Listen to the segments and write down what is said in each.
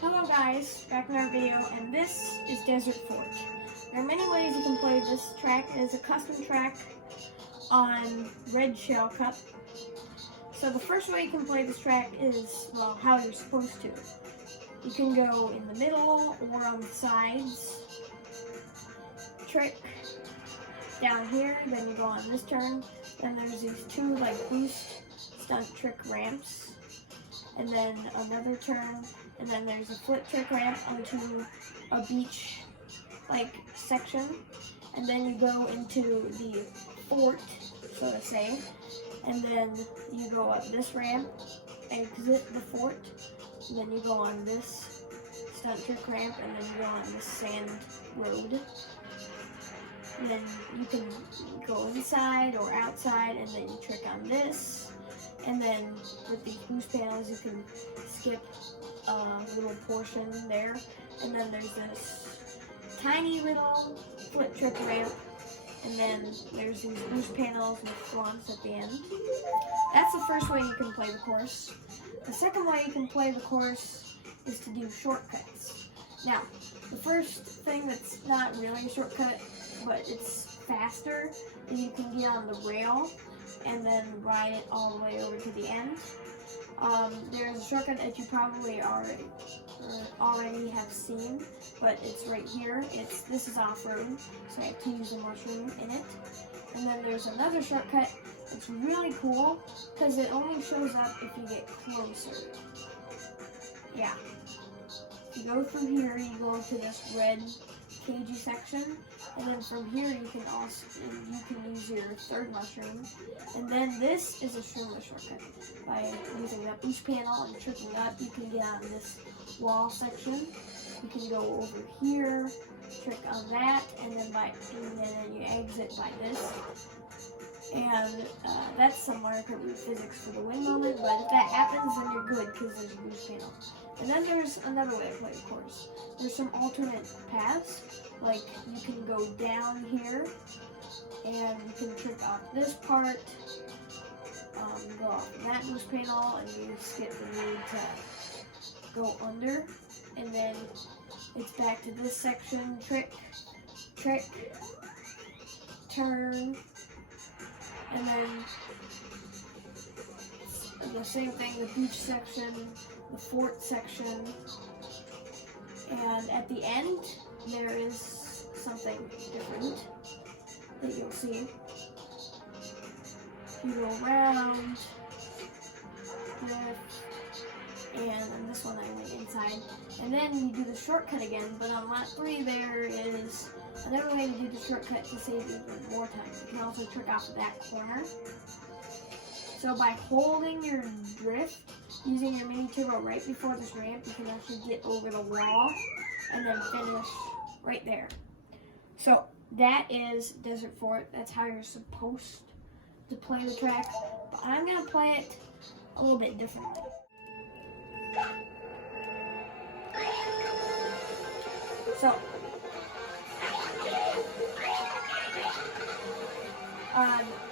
Hello guys, back in our video, and this is Desert Fort. There are many ways you can play this track. It is a custom track on Red Shell Cup. So the first way you can play this track is, well, how you're supposed to. You can go in the middle or on the sides, trick down here, then you go on this turn, then there's these two like boost stunt trick ramps, and then another turn, and then there's a flip trick ramp onto a beach like section, and then you go into the fort, so to say, and then you go up this ramp, exit the fort, and then you go on this stunt trick ramp, and then you go on this sand road. And then you can go inside or outside, and then you trick on this. And then with these boost panels, you can skip a little portion there. And then there's this tiny little flip trick ramp. And then there's these boost panels with flaunts at the end. That's the first way you can play the course. The second way you can play the course is to do shortcuts. Now, the first thing that's not really a shortcut, but it's faster, is you can get on the rail and then ride it all the way over to the end. There's a shortcut that you probably already have seen, but it's right here. This is off-road, so I have to use a mushroom in it. And then there's another shortcut that's really cool because it only shows up if you get closer. Yeah. You go through here, you go to this red cagey section, and then from here you can use your third mushroom, and then this is a shroomless shortcut. By using that boost panel and tricking up, you can get on this wall section. You can go over here, trick on that, and then you exit by this. And that's some Mario Kart physics for the win moment, but if that happens, then you're good because there's a boost panel. And then there's another way to play the course. There's some alternate paths, like you can go down here, and you can trick off this part, go off that boost panel, and you skip the need to go under, and then it's back to this section, trick, turn, and then the same thing, the beach section, the fort section, and at the end there is something different that you'll see. You go around, and then this one I went inside, and then you do the shortcut again, but on lap 3 there is another way to do the shortcut to save even more time. You can also trick off that corner. So by holding your drift, using your mini turbo right before this ramp, you can actually get over the wall and then finish right there. So that is Desert Fort. That's how you're supposed to play the track. But I'm going to play it a little bit differently. So,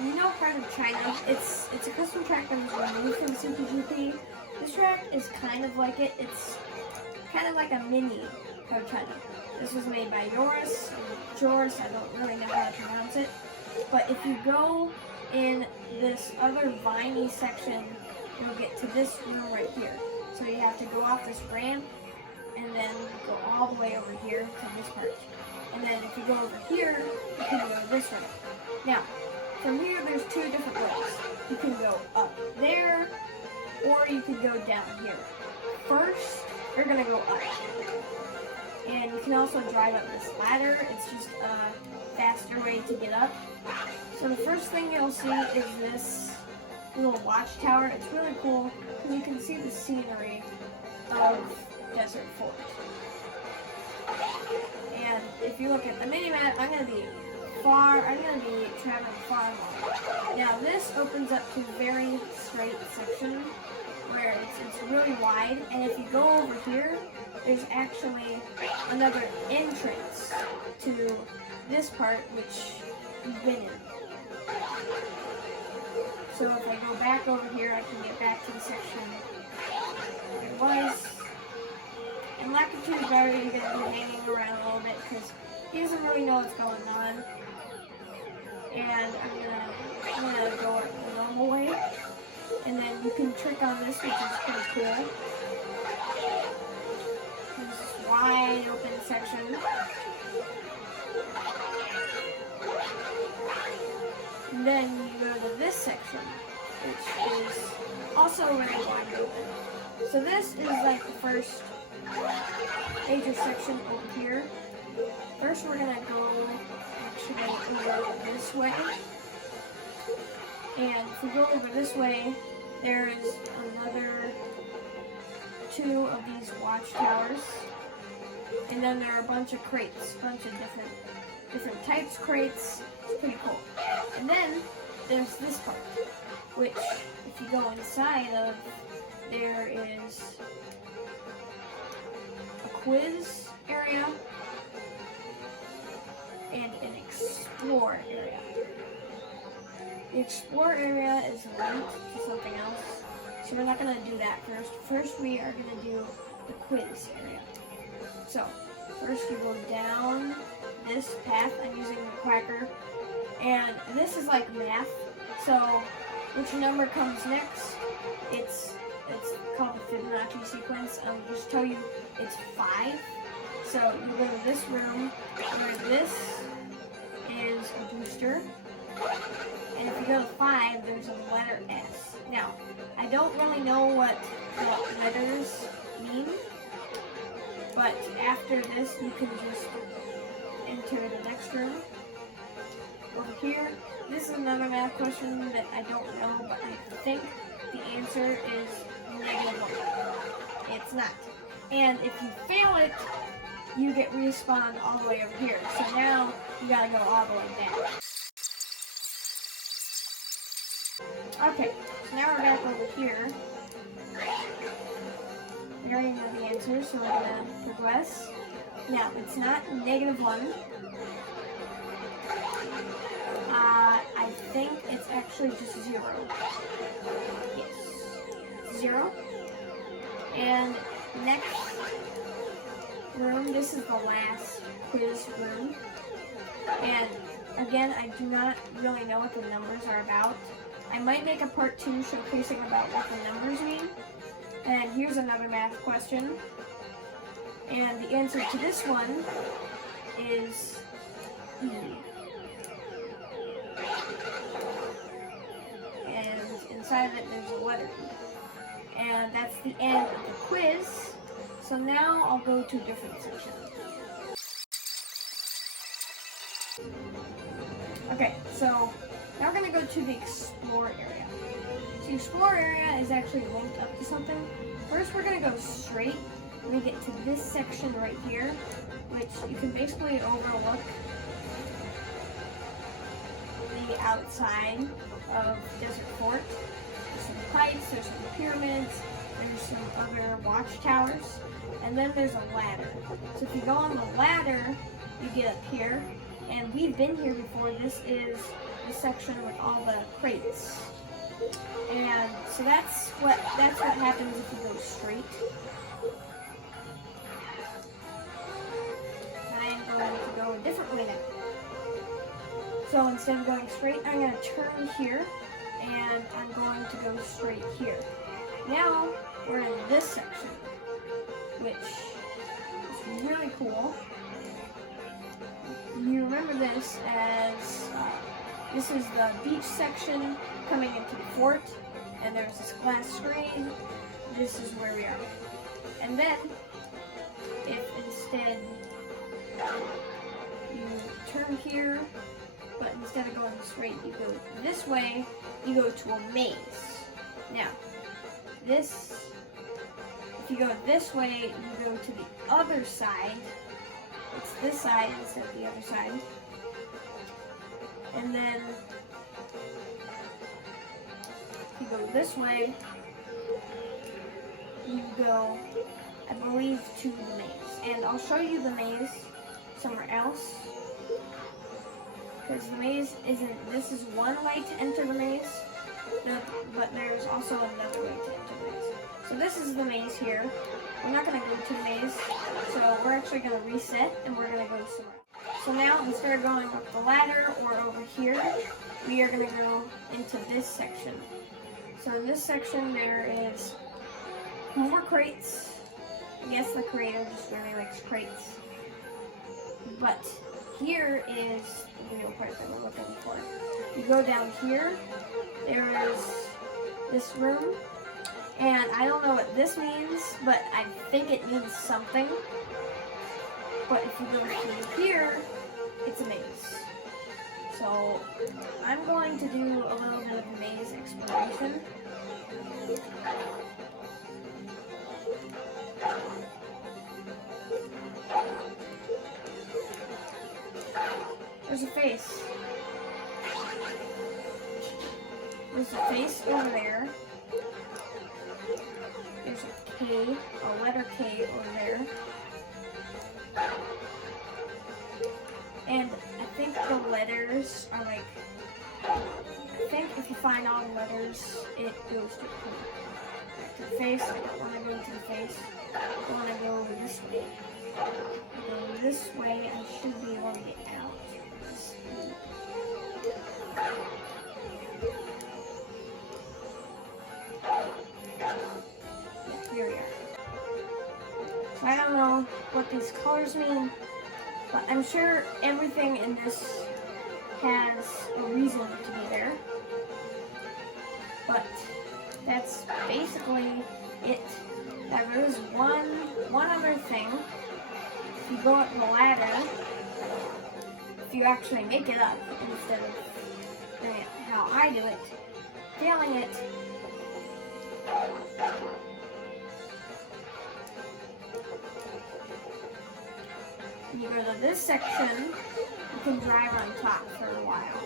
you know Heart of China, it's a custom track that was removed from CPGP. This track is kind of like it. It's kind of like a mini Heart of China. This was made by Joris, I don't really know how to pronounce it. But if you go in this other viney section, you'll get to this room right here. So you have to go off this ramp and then go all the way over here to this part. And then if you go over here, you can go to this ramp. Now, from here, there's two different ways. You can go up there, or you can go down here. First, you're gonna go up. And you can also drive up this ladder. It's just a faster way to get up. So the first thing you'll see is this little watchtower. It's really cool, and you can see the scenery of Desert Fort. And if you look at the mini-map, I'm going to be traveling far more. Now this opens up to a very straight section where it's really wide, and if you go over here, there's actually another entrance to this part which you've been in. So if I go back over here, I can get back to the section where it was. Cockatoo's already going to be hanging around a little bit because he doesn't really know what's going on. And I'm gonna go the normal way. And then you can trick on this, which is pretty cool. There's this wide open section. And then you go to this section, which is also really wide open. So this is like the first major section over here. First we're gonna go actually over this way. And if we go over this way, there is another 2 of these watchtowers. And then there are a bunch of crates, a bunch of different types crates. It's pretty cool. And then there's this part, which if you go inside of, there is a quiz area and an explore area. The explore area is linked to something else, so we're not going to do that first. First we are going to do the quiz area. So, first you go down this path. I'm using the Quacker, and this is like math, so which number comes next, it's called the Fibonacci sequence. I'll just tell you it's 5. So you go to this room where this is a booster. And if you go to 5, there's a letter S. Now, I don't really know what the letters mean, but after this, you can just enter the next room. Over here, this is another math question that I don't know, but I think the answer is -1. It's not. And if you fail it, you get respawned all the way over here. So now, you gotta go all the way down. Okay, so now we're back over here. We already know the answer, so we're gonna progress. Now, it's not -1. I think it's actually just 0. Yes, 0. And next room, this is the last quiz room. And again, I do not really know what the numbers are about. I might make a part 2 showcasing about what the numbers mean. And here's another math question. And the answer to this one is E. And inside of it there's a letter E. And that's the end of the quiz. So now I'll go to a different section. Okay, so now we're going to go to the explore area. So the explore area is actually linked up to something. First we're going to go straight. We get to this section right here, which you can basically overlook the outside of Desert Fort. There's some pipes, there's some pyramids, there's some other watchtowers, and then there's a ladder. So if you go on the ladder, you get up here, and we've been here before. This is the section with all the crates. And so that's what happens if you go straight. I'm going to go a different way now. So instead of going straight, I'm going to turn here, and I'm going to go straight here. Now we're in this section, which is really cool. You remember this as this is the beach section coming into the fort, and there's this glass screen. This is where we are. And then, if instead you turn here, but instead of going straight, you go this way, you go to a maze. Now, if you go this way, you go to the other side. It's this side instead of the other side. And then, if you go this way, you go, I believe, to the maze. And I'll show you the maze somewhere else. Because the maze isn't, this is one way to enter the maze, but there's also another way to enter the maze. So this is the maze here. we're not going to go to the maze. So we're actually going to reset and we're going to go somewhere. So now instead of going up the ladder or over here, we are going to go into this section. So in this section there is more crates. I guess the creator just really likes crates. But here is the real part that we're looking for. You go down here, there is this room, and I don't know what this means, but I think it means something. But if you go through here, it's a maze. So I'm going to do a little bit of maze exploration. There's a face. There's a face over there. There's a K, a letter K over there. And I think the letters are like, I think if you find all the letters, it goes to back to the face. I don't want to go to the face. I want to go this way. Go this way, I should be able to get out. Here we are. So I don't know what these colors mean, but I'm sure everything in this has a reason to be there. But that's basically it. Now there is one other thing. If you go up the ladder, if you actually make it up instead of doing it how I do it, failing it, you go to this section, you can drive on top for a while.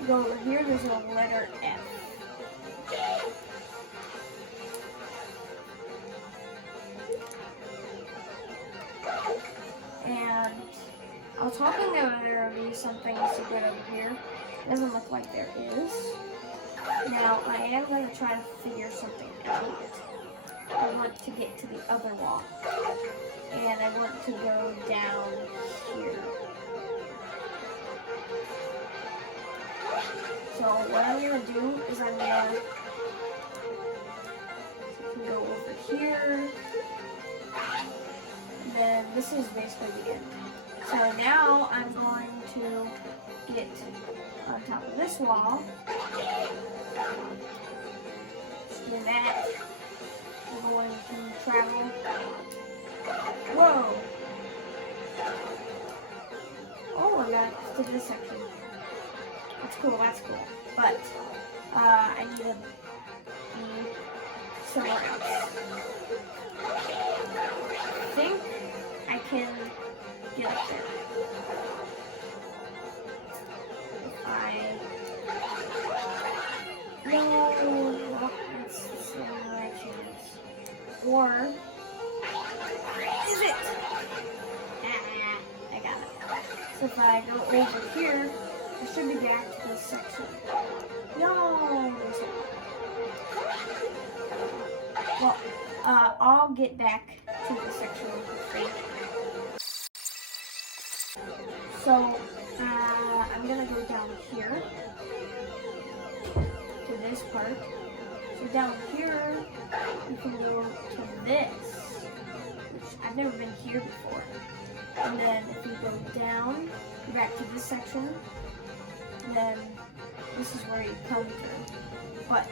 You go over here, there's a letter F. And I was hoping that there would be something secret over here. It doesn't look like there is. Now, I am going to try to figure something out. I want to get to the other wall. And I want to go down here. So what I'm going to do is I'm going to go over here. And then this is basically the end. So now I'm going to get on top of this wall. Just do that. I'm going to travel. Whoa! Oh, I got to this section. That's cool, that's cool. But, I need to be somewhere else. I think I can get up there. If I... No! Well, it's the same direction. Or... Is it? Ah, I got it. So if I go over here, I should be back to this section. No! There's it. Well, I'll get back to the section with So, I'm gonna go down here to this part. So down here, you can go to this, which I've never been here before. And then if you go down, back to this section, then this is where you come through. But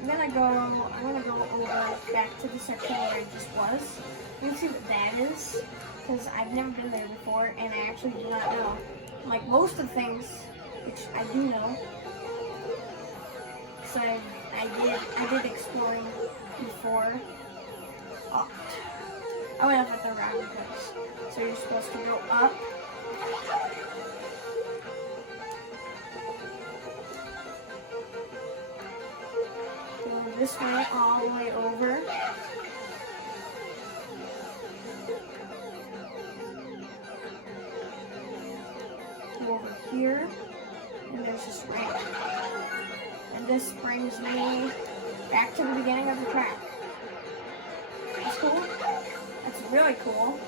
I'm gonna go over back to the section where I just was. You can see what that is, because I've never been there before, and I actually do not know. Like most of the things, which I do know. So I did exploring before. Oh, I went up at the wrong place. So you're supposed to go up. Go this way all the way over. Go over here, and there's this ramp. And this brings me back to the beginning of the track. really cool.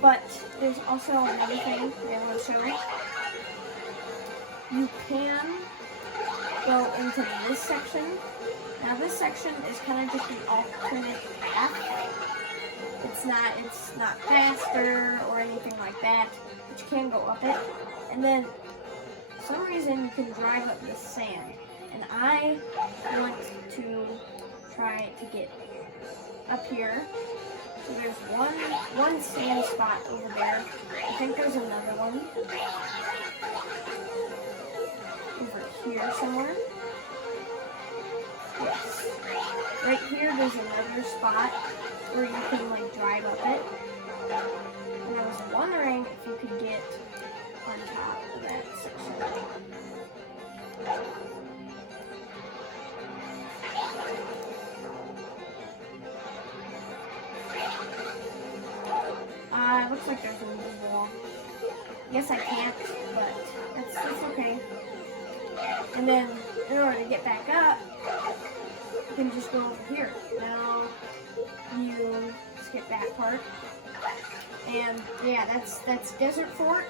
But there's also another thing I want to show. You can go into this section. Now this section is kind of just an alternate path. It's not faster or anything like that, but you can go up it. And then, for some reason, you can drive up the sand. And I want to try to get up here. So there's one sand spot over there. I think there's another one over here somewhere. Yes. Right here there's another spot where you can like drive up it. And I was wondering if you could get on top of that section. It looks like there's a little wall. Yes, I can't, but that's okay. And then, in order to get back up, you can just go over here. Now, you skip that part. And yeah, that's Desert Fort,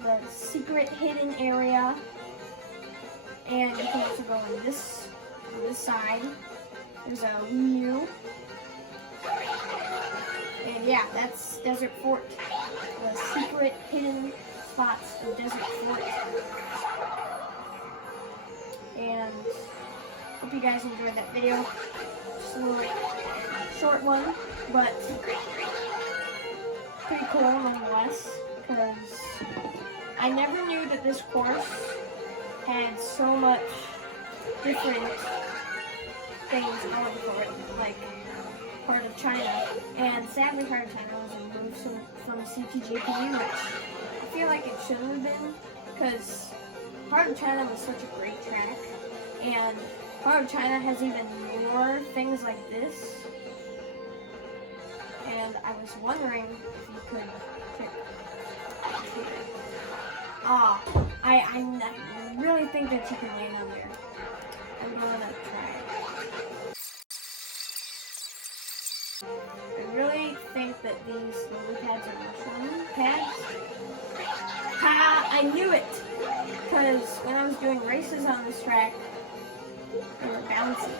the secret hidden area. And you can also go on this side. There's a view. And yeah, that's Desert Fort, the secret hidden spots of Desert Fort. And hope you guys enjoyed that video. Just a little short one, but pretty cool nonetheless, because I never knew that this course had so much different things going for it, like Heart of China, and sadly Heart of China was removed from CTJP, which I feel like it shouldn't have been, because Heart of China was such a great track, and Heart of China has even more things like this, and I was wondering if you could pick. I really think that you can land on there. I'm gonna try it. I really think that these lily pads are mushroom pads. Ha! I knew it! Because when I was doing races on this track, they were bouncy.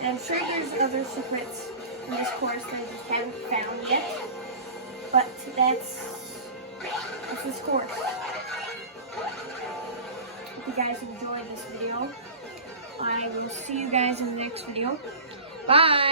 And I'm sure there's other secrets in this course that I just haven't found yet. But that's this course. If you guys enjoyed this video, I will see you guys in the next video. Bye!